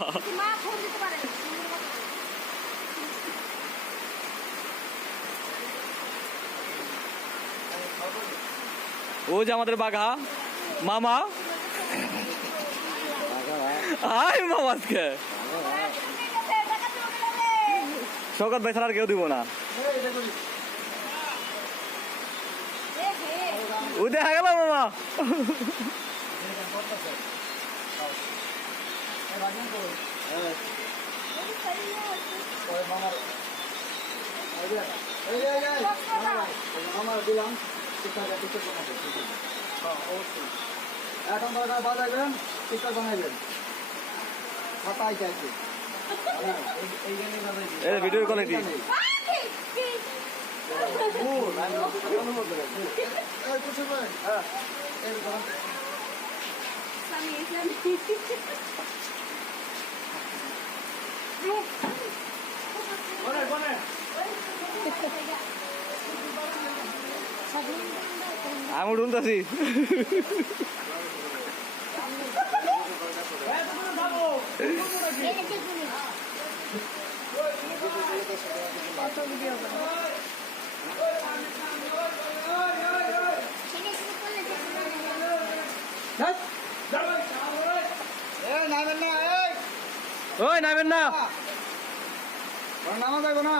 ও যে আমাদের বাঘা মামা। আয় মামা আজকে শওকত ভাই ছাড়া আর কেউ দিব না। ও দেখা গেল মামা। এখন বাজাবেন টিকটক বানাইবেন খাতায় চাইছে ভিডিও কোয়ালিটি আমি ঢুলতেছি। নামেন না ওই নামেন না নামা যাইব না।